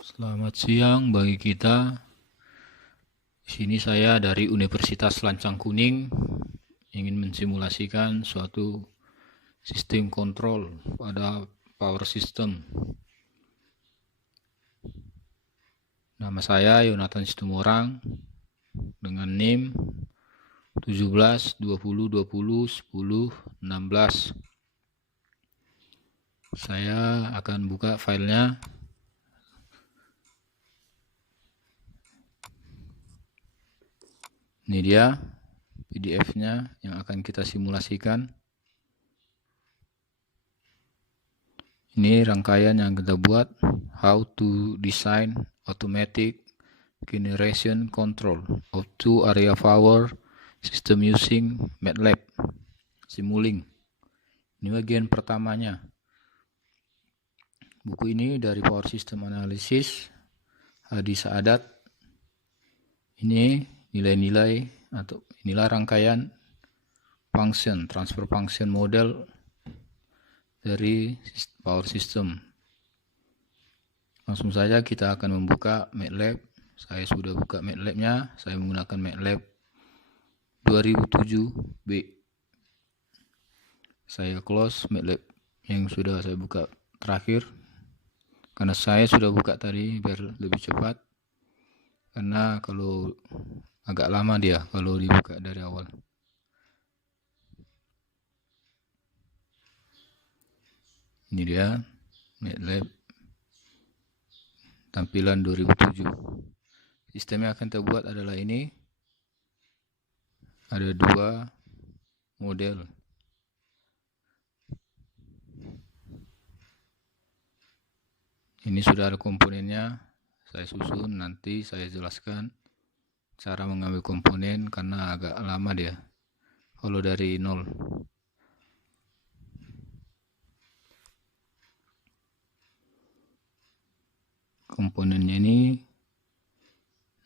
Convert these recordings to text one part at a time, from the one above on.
Selamat siang bagi kita. Di sini saya dari Universitas Lancang Kuning ingin mensimulasikan suatu sistem kontrol pada power system. Nama saya Yonatan Situmorang dengan NIM 17 20 20 10 16. Saya akan buka filenya. Ini dia PDF-nya yang akan kita simulasikan. Ini rangkaian yang kita buat, how to design automatic generation control of two area power system using MATLAB Simulink. Ini bagian pertamanya. Buku ini dari Power System Analysis Hadi Saadat. Ini nilai-nilai atau inilah rangkaian function, transfer function model dari power system. Langsung saja kita akan membuka MATLAB. Saya sudah buka MATLAB-nya. Saya menggunakan MATLAB 2007B. Saya close MATLAB yang sudah saya buka terakhir. Karena saya sudah buka tadi biar lebih cepat. Karena kalau agak lama dia kalau dibuka dari awal. Ini dia MATLAB tampilan 2007. Sistem yang akan kita buat adalah ini. Ada dua model. Ini sudah ada komponennya. Saya susun, nanti saya jelaskan cara mengambil komponen karena agak lama dia kalau dari nol. Komponennya ini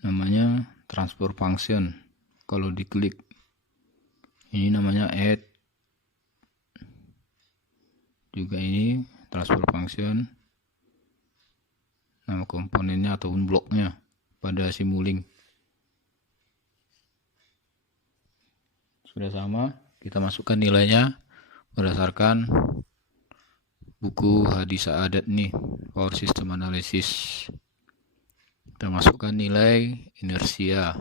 namanya transfer function. Kalau diklik ini namanya add, juga ini transfer function. Nama komponennya ataupun bloknya pada Simulink. Sudah sama, kita masukkan nilainya berdasarkan buku Hadi Saadat nih, Power System Analysis. Kita masukkan nilai inersia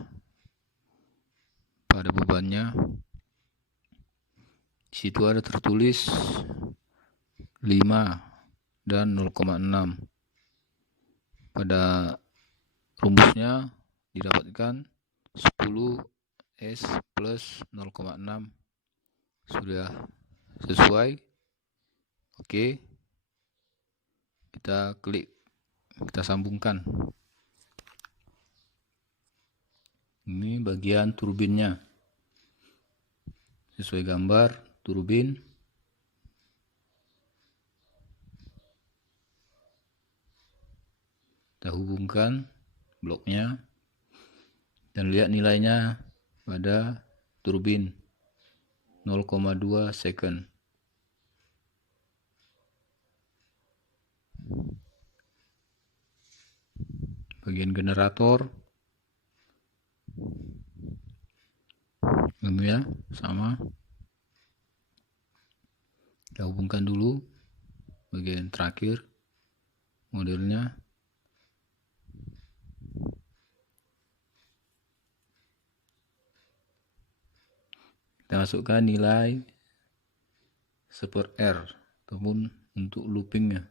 pada bebannya. Di situ ada tertulis 5 dan 0,6. Pada rumusnya didapatkan 10 S plus 0,6. Sudah sesuai. Oke. Kita klik, kita sambungkan. Ini bagian turbinnya. Sesuai gambar turbin. Kita hubungkan bloknya dan lihat nilainya pada turbin 0,2 second. Bagian generator ini ya, sama. Kita hubungkan dulu bagian terakhir modelnya. Kita masukkan nilai per R ataupun untuk loopingnya.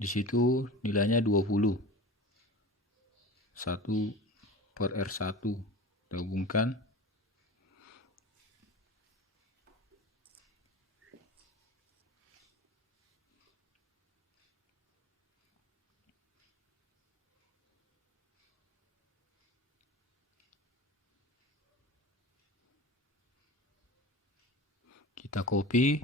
Di situ nilainya 20. 1 per R1. Kita hubungkan. Kita copy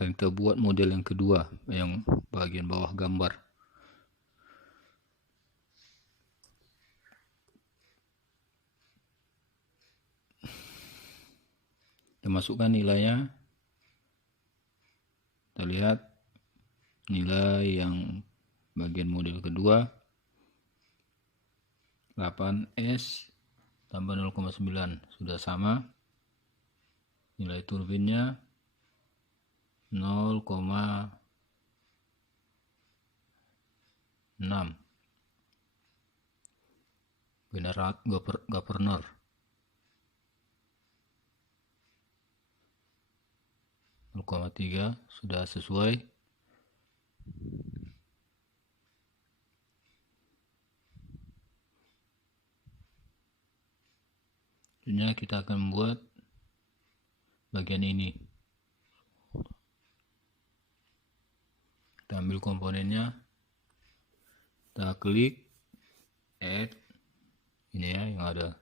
dan kita buat model yang kedua, yang bagian bawah gambar. Kita masukkan nilainya. Kita lihat nilai yang bagian model kedua 8S tambah 0,9 sudah sama. Nilai turbinnya 0,6. Governor 0,3 sudah sesuai. Selanjutnya kita akan membuat bagian ini. Kita ambil komponennya, kita klik add, ini ya yang ada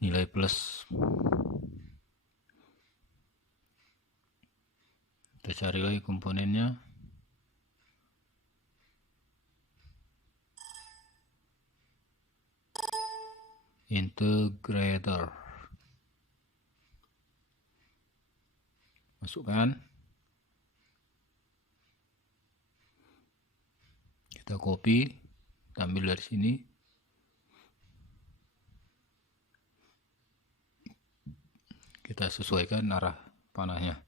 nilai plus. Kita cari lagi komponennya, integrator, masukkan, kita copy, kita ambil dari sini, kita sesuaikan arah panahnya.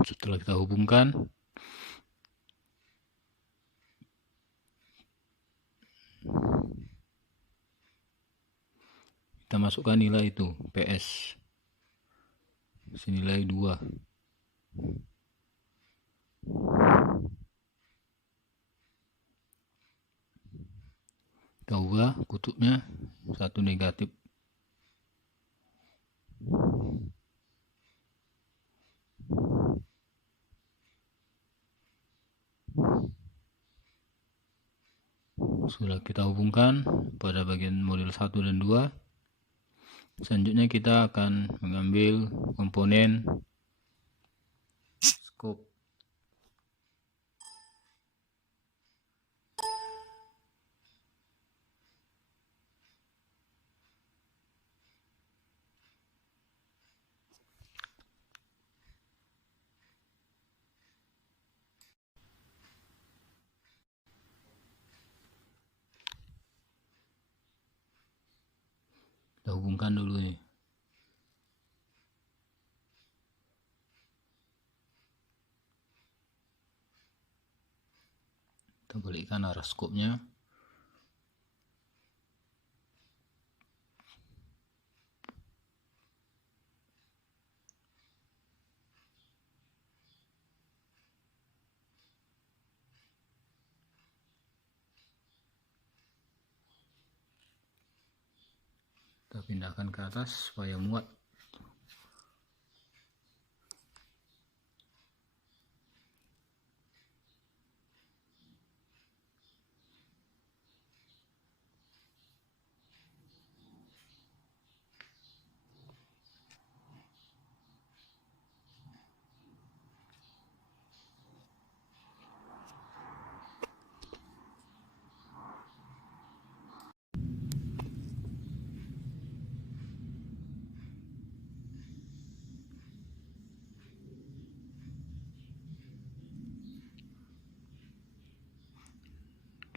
Setelah kita hubungkan, kita masukkan nilai itu PS senilai 2. Kita ubah kutubnya 1 negatif. Sudah kita hubungkan pada bagian model 1 dan 2. Selanjutnya kita akan mengambil komponen scope. Kita hubungkan dulu nih. Kita balikkan arah scope-nya. Kita pindahkan ke atas supaya muat.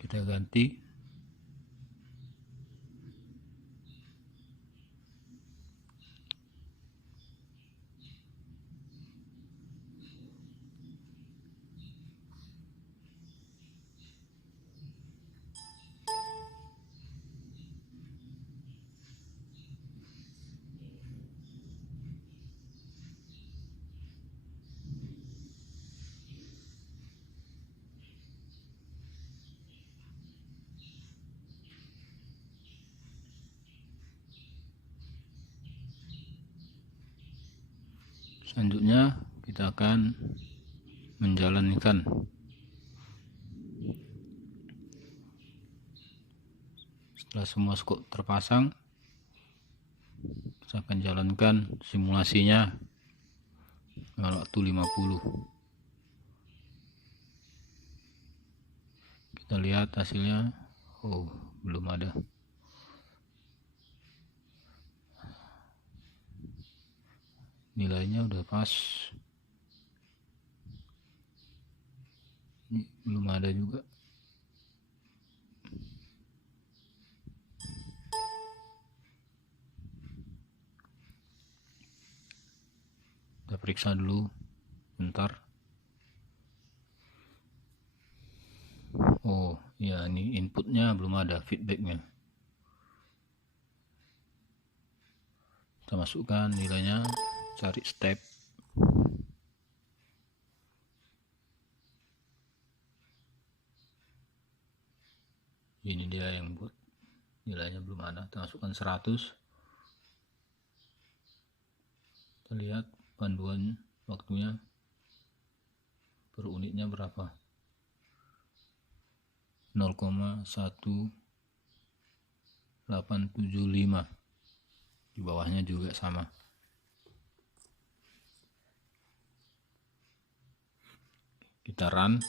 Kita ganti. Selanjutnya kita akan menjalankan Setelah semua skop terpasang, saya akan jalankan simulasinya dengan waktu 50. Kita lihat hasilnya. Oh, belum ada. Nilainya udah pas. Ini belum ada juga. Kita periksa dulu bentar. Oh ya, ini inputnya belum ada, feedbacknya. Kita masukkan nilainya, cari step. Ini dia yang buat nilainya belum ada. Kita masukkan 100. Kita lihat panduan waktunya per unitnya berapa. 0,1875. Di bawahnya juga sama. Kita run.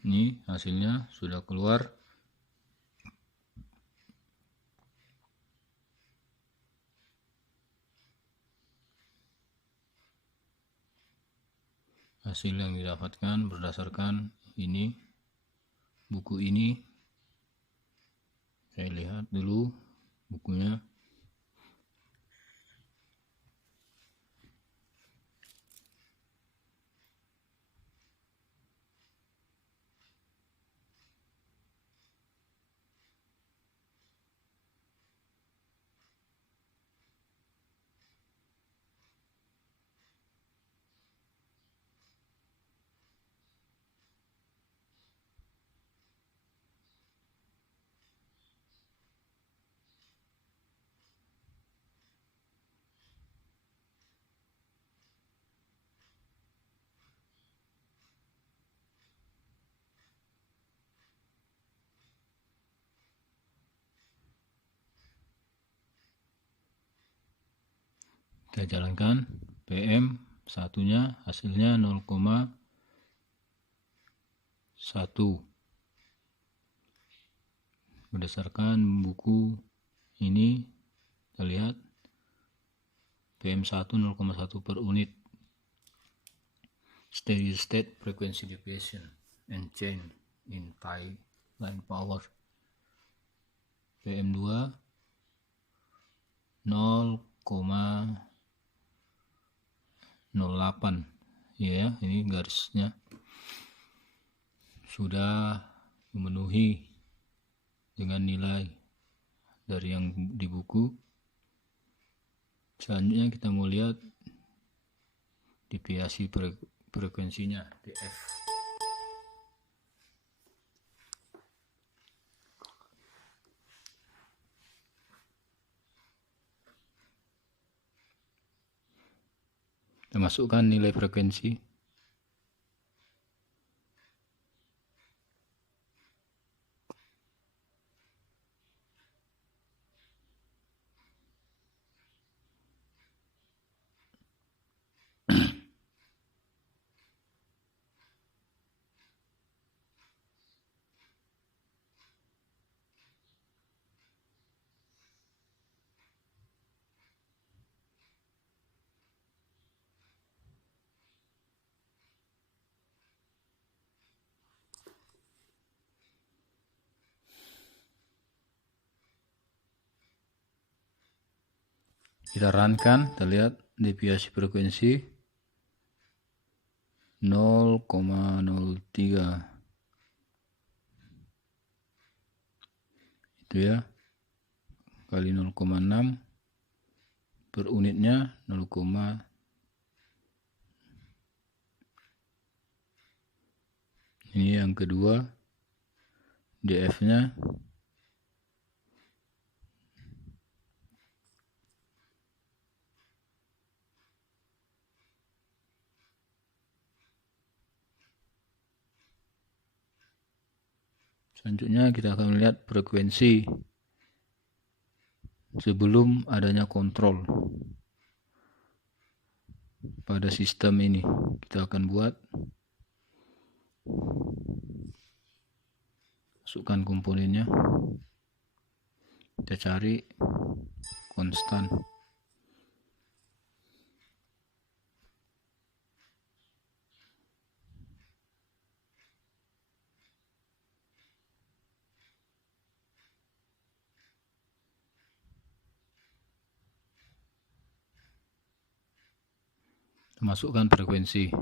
Ini hasilnya sudah keluar. Hasil yang didapatkan berdasarkan ini, buku ini. Saya lihat dulu bukunya. Kita jalankan PM satunya, hasilnya 0,1. Berdasarkan buku ini, kita lihat PM1 0,1 per unit. Steady state frequency deviation and change in tie line power. PM2 0,08. Ya, ini garisnya sudah memenuhi dengan nilai dari yang di buku. Selanjutnya kita mau lihat deviasi frekuensinya, DF. Kita masukkan nilai frekuensi. Kita runkan, kita lihat deviasi frekuensi 0,03. Itu ya, kali 0,6 per unitnya 0, ini yang kedua, DF nya Selanjutnya kita akan melihat frekuensi sebelum adanya kontrol pada sistem ini. Kita akan buat, masukkan komponennya, kita cari konstan. Masukkan frekuensi.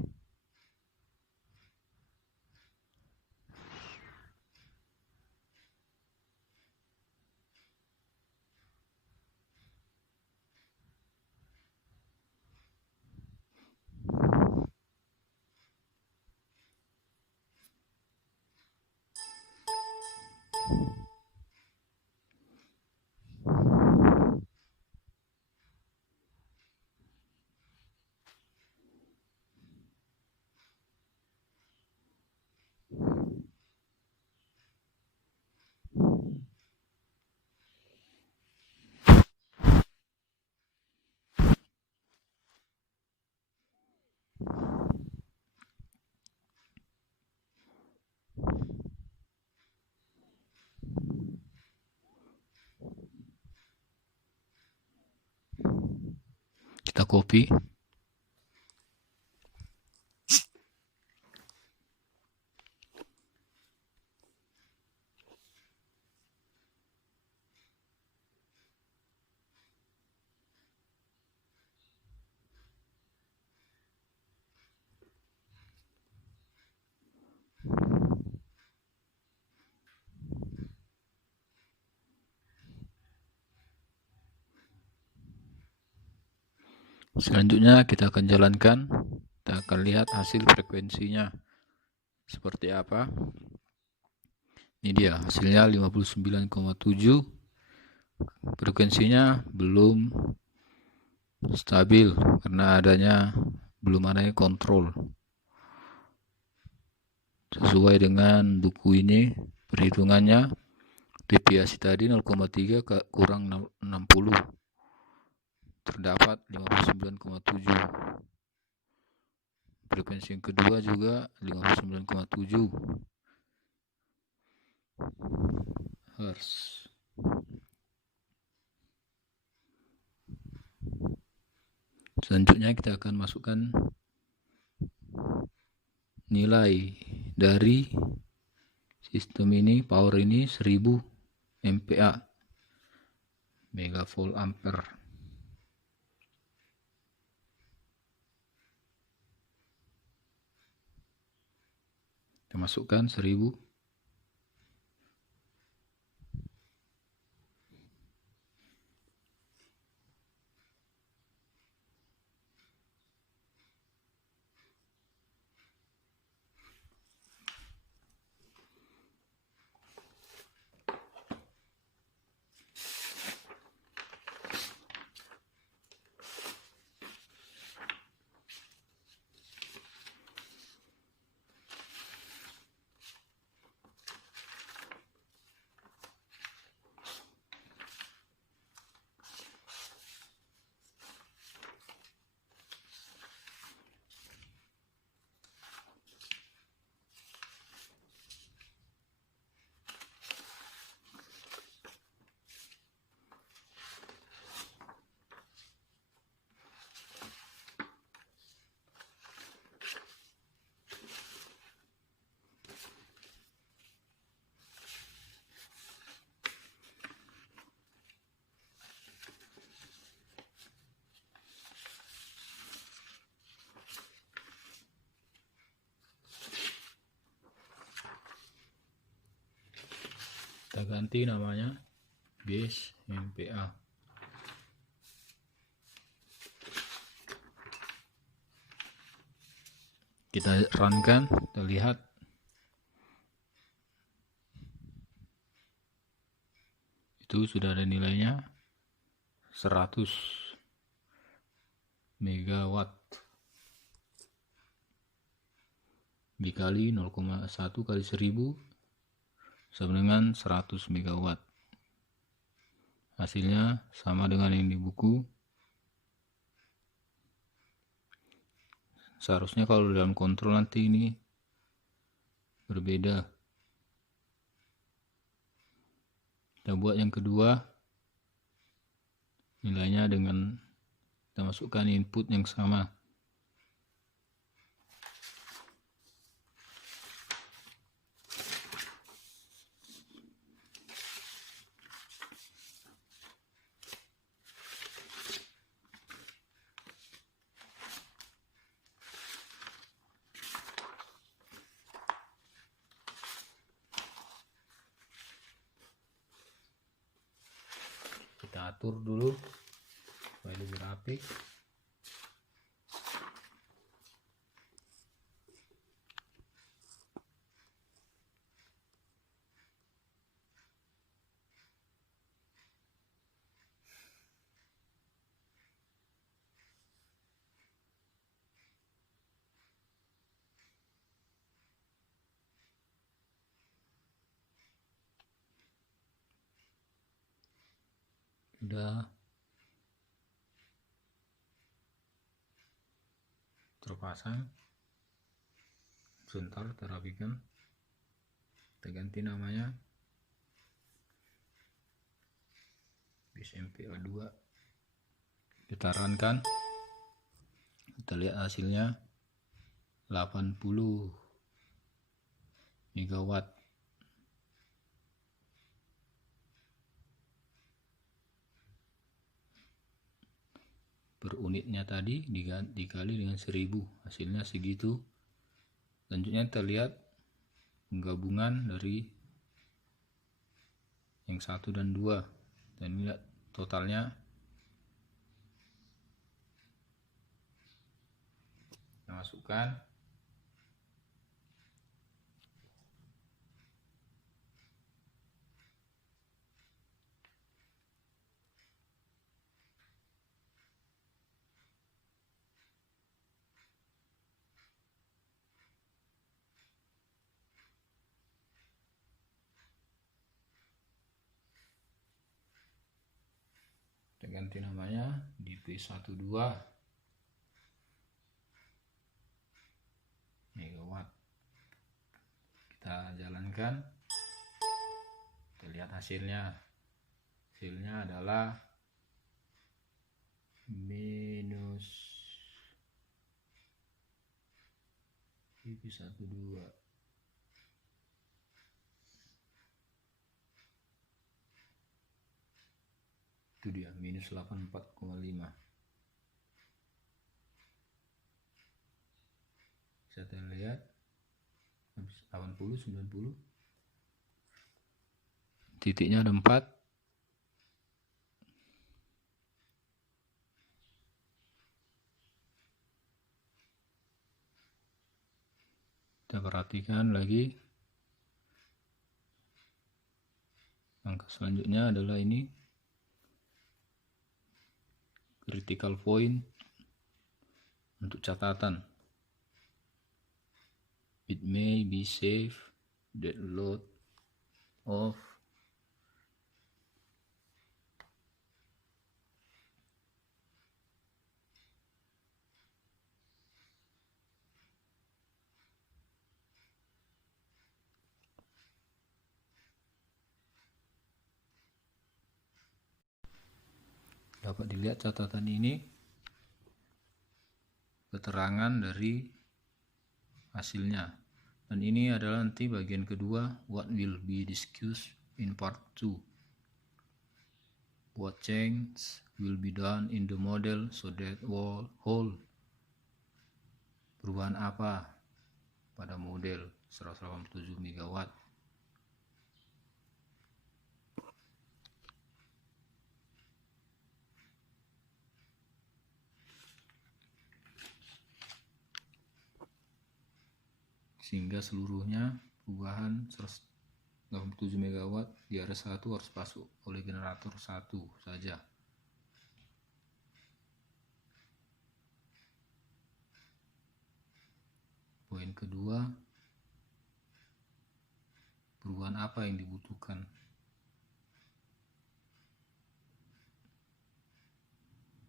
Kita copy. Selanjutnya kita akan jalankan, kita akan lihat hasil frekuensinya seperti apa. Ini dia hasilnya 59,7. Frekuensinya belum stabil karena belum adanya kontrol. Sesuai dengan buku ini perhitungannya, deviasi tadi 0,3 kurang 60, terdapat 59,7. Frekuensi yang kedua juga 59,7 Hz. Selanjutnya kita akan masukkan nilai dari sistem ini. Power ini 1000 MPa, megavolt ampere. Kita masukkan 1000. Kita ganti namanya base MPa. Kita runkan, kita lihat itu sudah ada nilainya 100 megawatt dikali 0,1 kali 1000 sama dengan 100 megawatt. Hasilnya sama dengan yang di buku. Seharusnya kalau dalam kontrol nanti ini berbeda. Kita buat yang kedua, nilainya dengan kita masukkan input yang sama. Kita atur dulu supaya lebih rapi. Sudah terpasang, sebentar kita rapikan, kita ganti namanya BSMPA2, kita runkan, kita lihat hasilnya 80 megawatt. Per unitnya tadi dikali dengan 1000, hasilnya segitu. Selanjutnya kita lihat penggabungan dari yang 1 dan 2, dan lihat totalnya. Kita masukkan, kita ganti namanya DP12 megawatt. Kita jalankan, kita lihat hasilnya. Hasilnya adalah minus DP12. Itu dia, minus 84,5. Bisa kita lihat 80, 90, titiknya ada 4. Kita perhatikan lagi, angka selanjutnya adalah ini, critical point untuk catatan. It may be safe that load off. Dapat dilihat catatan ini keterangan dari hasilnya, dan ini adalah nanti bagian kedua, what will be discussed in part 2. What change will be done in the model so that whole, perubahan apa pada model 187 megawatt. Sehingga seluruhnya perubahan 187 megawatt di area 1 harus masuk oleh generator 1 saja. Poin kedua, perubahan apa yang dibutuhkan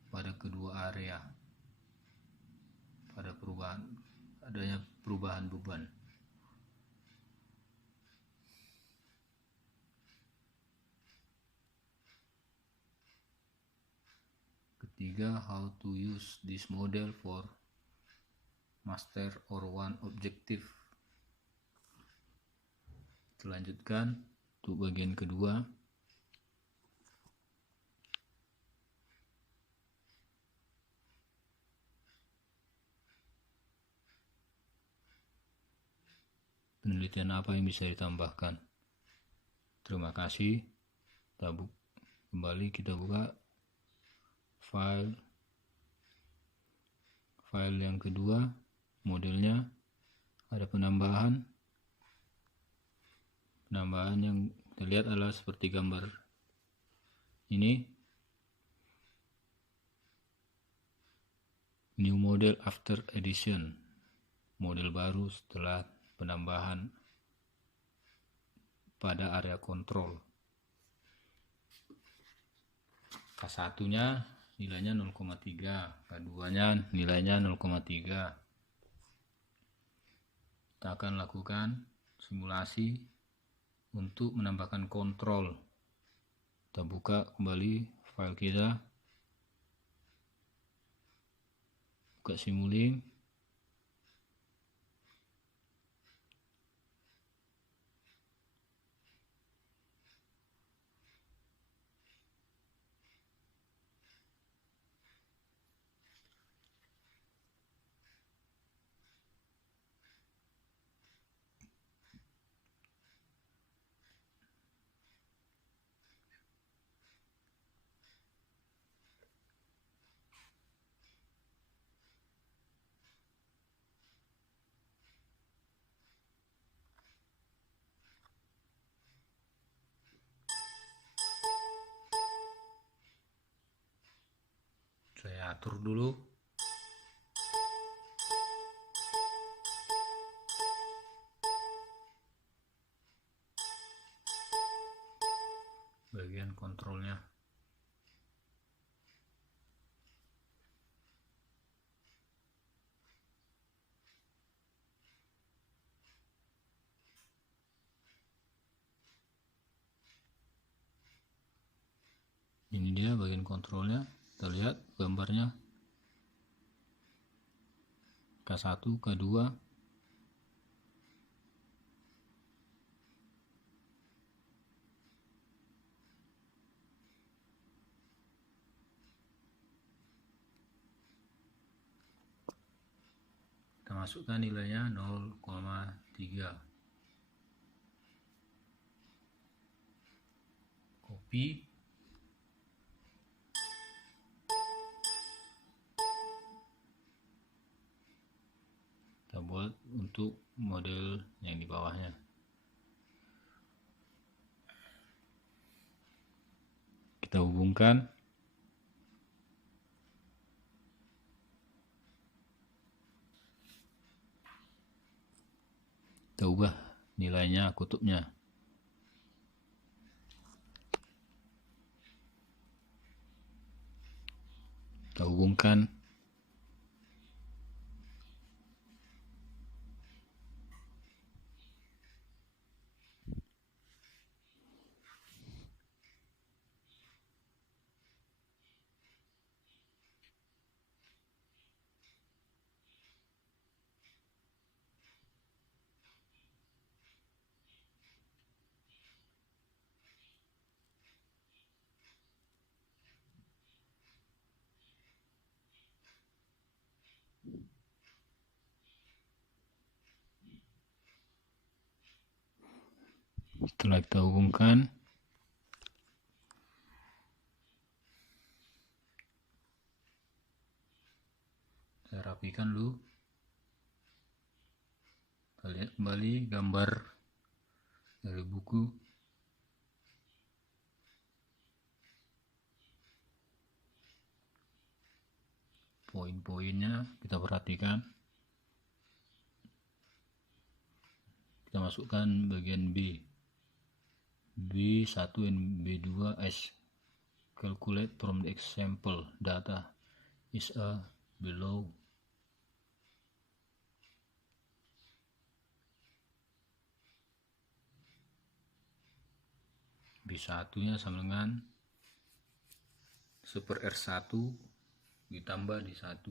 pada kedua area pada adanya perubahan beban. Ketiga, how to use this model for master or one objective. Kita lanjutkan untuk bagian kedua. Penelitian apa yang bisa ditambahkan? Terima kasih. Kembali kita buka file yang kedua, modelnya ada penambahan yang terlihat adalah seperti gambar ini. New model after addition, model baru setelah penambahan pada area kontrol. K1 nya nilainya 0,3, K2 nya nilainya 0,3. Kita akan lakukan simulasi untuk menambahkan kontrol. Kita buka kembali file kita, buka Simulink. Saya atur dulu. Bagian kontrolnya. Ini dia bagian kontrolnya. Kita lihat gambarnya. K1, K2. Kita masukkan nilainya 0,3. Copy. Kita buat untuk model yang di bawahnya. Kita hubungkan. Kita ubah nilainya, kutubnya. Kita hubungkan. Setelah kita hubungkan, saya rapikan dulu. Kita lihat kembali gambar dari buku. Poin-poinnya kita perhatikan. Kita masukkan bagian B. B1 and B2 as calculate from the example data is a below. B1 nya sama dengan super R1 ditambah D1.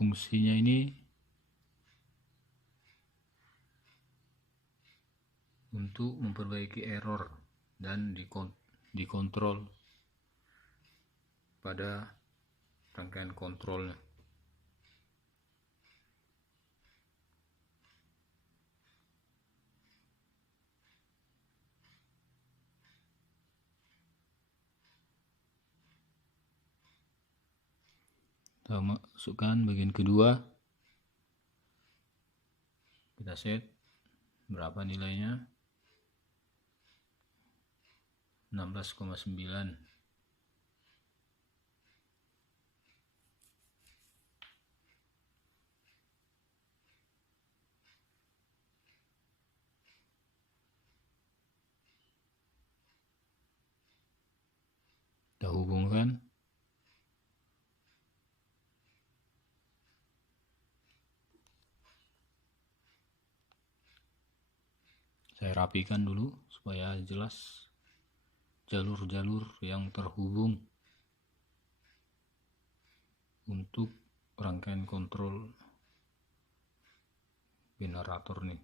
Fungsinya ini untuk memperbaiki error dan dikontrol pada rangkaian kontrolnya. Kita masukkan bagian kedua, kita set berapa nilainya, 16,9. Kita hubungkan. Saya rapikan dulu supaya jelas jalur-jalur yang terhubung untuk rangkaian kontrol generator nih.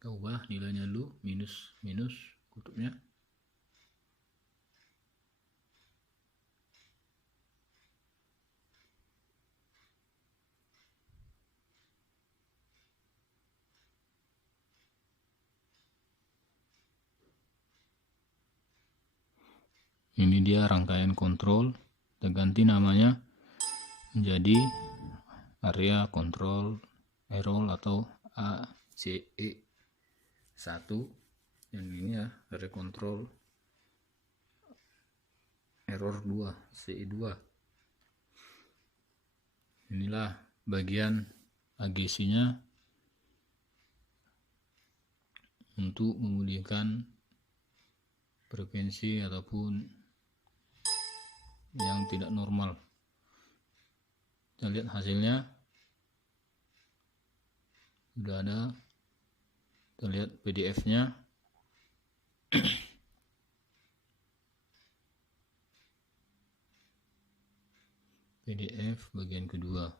Kita ubah nilainya dulu, minus kutubnya. Ini dia rangkaian kontrol. Kita ganti namanya menjadi area control error atau ACE1. Yang ini ya, area control error 2, CE2. Inilah bagian AGC-nya untuk memulihkan frekuensi ataupun yang tidak normal. Kita lihat hasilnya sudah ada. Kita lihat PDF-nya. PDF bagian kedua.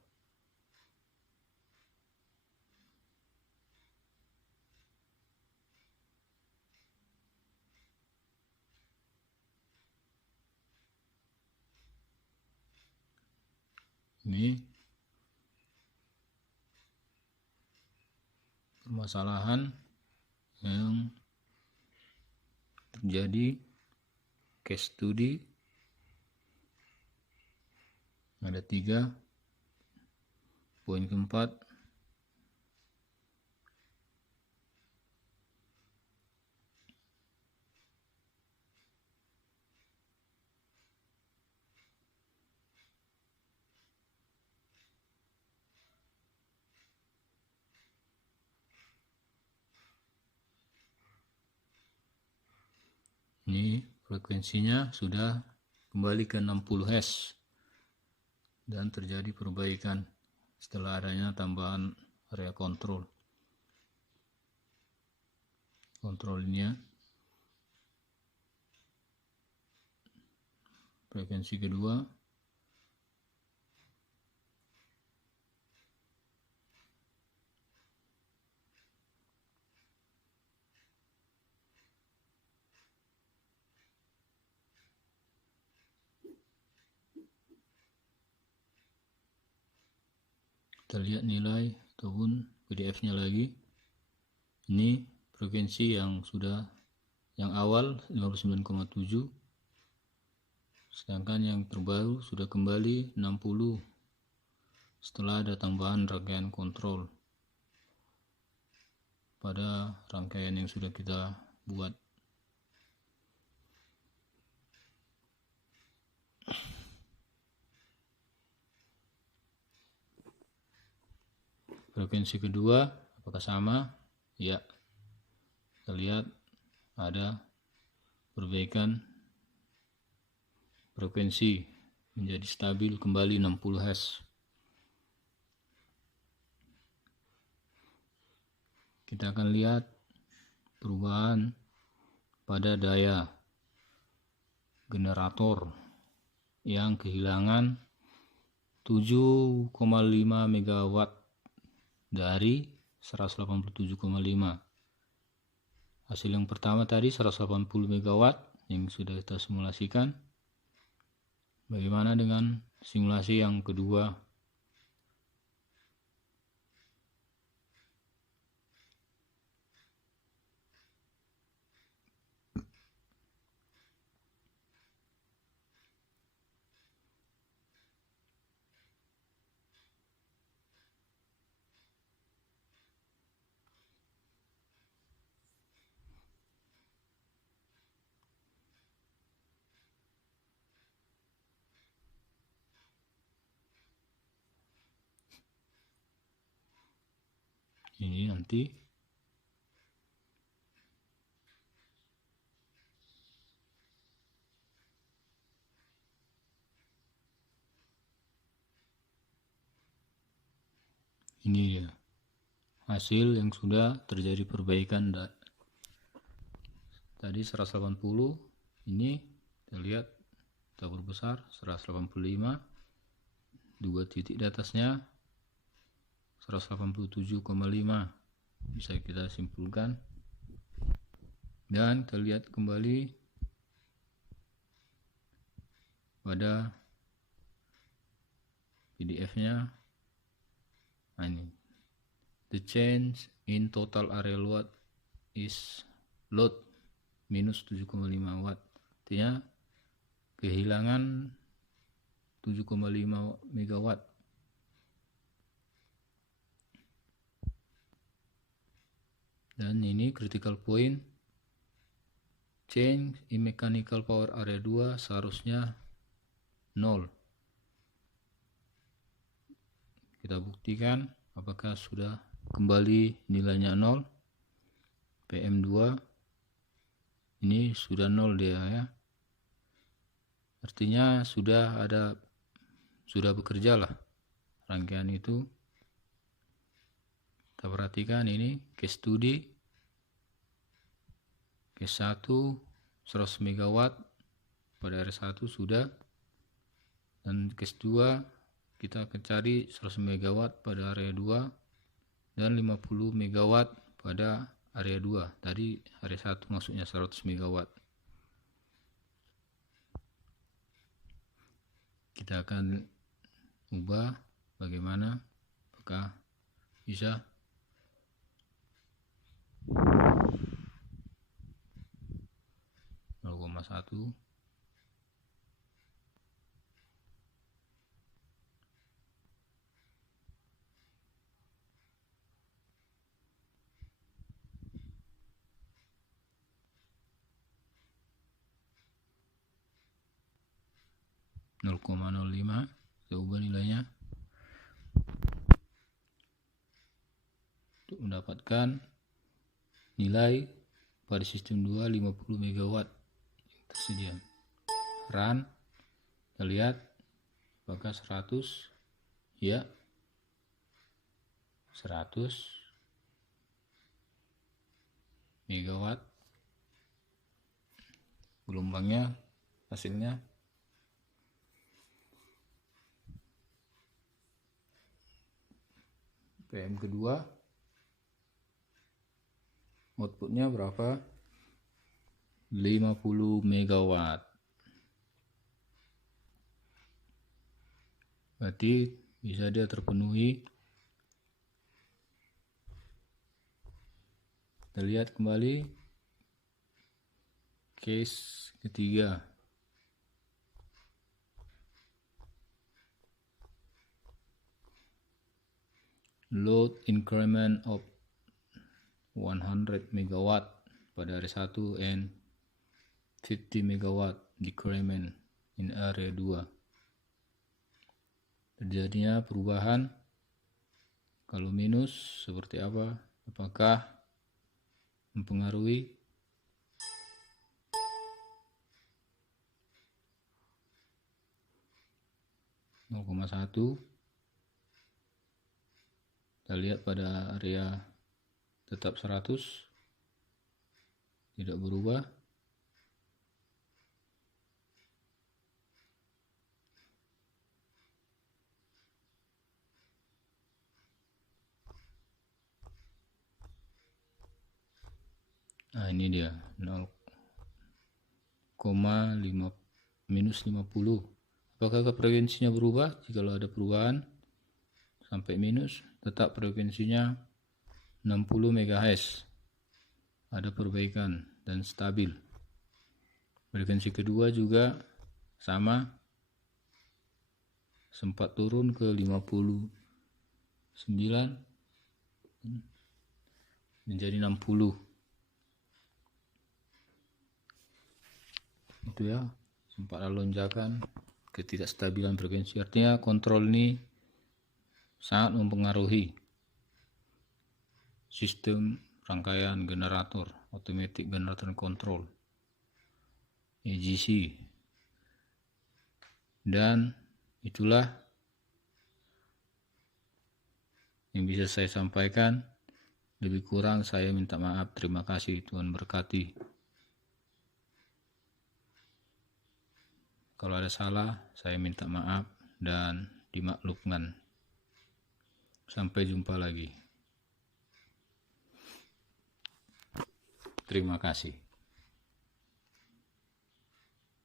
Ini permasalahan yang terjadi, case study. Ada 3. Poin keempat, ini frekuensinya sudah kembali ke 60 Hz dan terjadi perbaikan setelah adanya tambahan area kontrolnya. Frekuensi kedua kita lihat nilai ataupun PDF-nya lagi. Ini frekuensi yang awal 59,7, sedangkan yang terbaru sudah kembali 60 setelah ada tambahan rangkaian kontrol pada rangkaian yang sudah kita buat. Frekuensi kedua apakah sama? Ya, kita lihat ada perbaikan frekuensi menjadi stabil kembali 60 Hz. Kita akan lihat perubahan pada daya generator yang kehilangan 7,5 MW dari 187,5. Hasil yang pertama tadi 180 MW yang sudah kita simulasikan. Bagaimana dengan simulasi yang kedua? Ini nanti ini ya hasil yang sudah terjadi perbaikan. Tadi 180, ini kita lihat kita perbesar 185, dua titik di atasnya 187,5, bisa kita simpulkan. Dan kita lihat kembali pada PDF-nya. Nah, ini the change in total area load is load minus 7,5 watt, artinya kehilangan 7,5 megawatt. Dan ini critical point change in mechanical power area 2 seharusnya 0. Kita buktikan apakah sudah kembali nilainya 0. PM2 ini sudah 0 dia ya. Artinya sudah bekerja lah rangkaian itu. Kita perhatikan ini case studi, case 1 100 MW pada R1 sudah, dan case 2 kita akan cari 100 MW pada area 2 dan 50 MW pada area 2. Tadi area 1 maksudnya 100 MW. Kita akan ubah bagaimana, apakah bisa. Satu 0,05, kita ubah nilainya untuk mendapatkan nilai pada sistem 2 50 MW tersedia. Run, kita lihat apakah 100? Ya, 100 megawatt. Gelombangnya hasilnya PM kedua, outputnya berapa? 50 megawatt. Berarti bisa dia terpenuhi. Kita lihat kembali case ketiga. Load increment of 100 megawatt pada area 1 and 50 megawatt decrement in area 2. Terjadinya perubahan. Kalau minus seperti apa? Apakah mempengaruhi? (0,1). Kita lihat pada area tetap 100, tidak berubah. Nah, ini dia 0,5 minus 50. Apakah frekuensinya berubah? Jika ada perubahan sampai minus, tetap frekuensinya 60 MHz. Ada perbaikan dan stabil. Frekuensi kedua juga sama, sempat turun ke 59 menjadi 60. Itu ya, sempat ada lonjakan, ketidakstabilan frekuensi. Artinya kontrol ini sangat mempengaruhi sistem rangkaian generator, automatic generator control, AGC. Dan itulah yang bisa saya sampaikan. Lebih kurang saya minta maaf. Terima kasih, Tuhan berkati. Kalau ada salah, saya minta maaf dan dimaklumkan. Sampai jumpa lagi. Terima kasih.